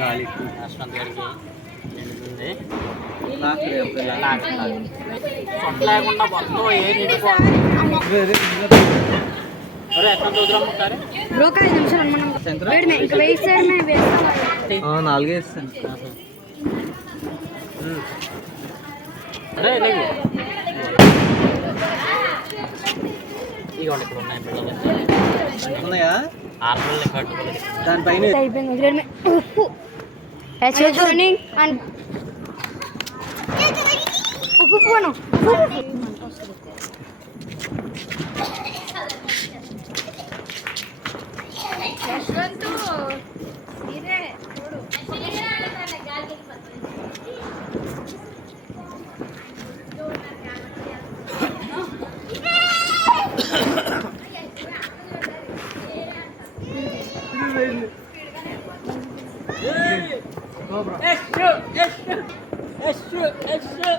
గాలి గారికి నిండుతుంది లేకుండా మొత్తం ఏ వేస్తాం నాలుగే ఇస్తాను అరే ఇదిగోండి ఇక్కడ ఉన్నాయి పిల్లలు ఉన్నాయా? ఆరు పిల్లలు కట్టుకోలేదు దానిపైన Aerodronic and Upu bueno. Yeah. Eşşu, eşşu, eşşu, eşşu.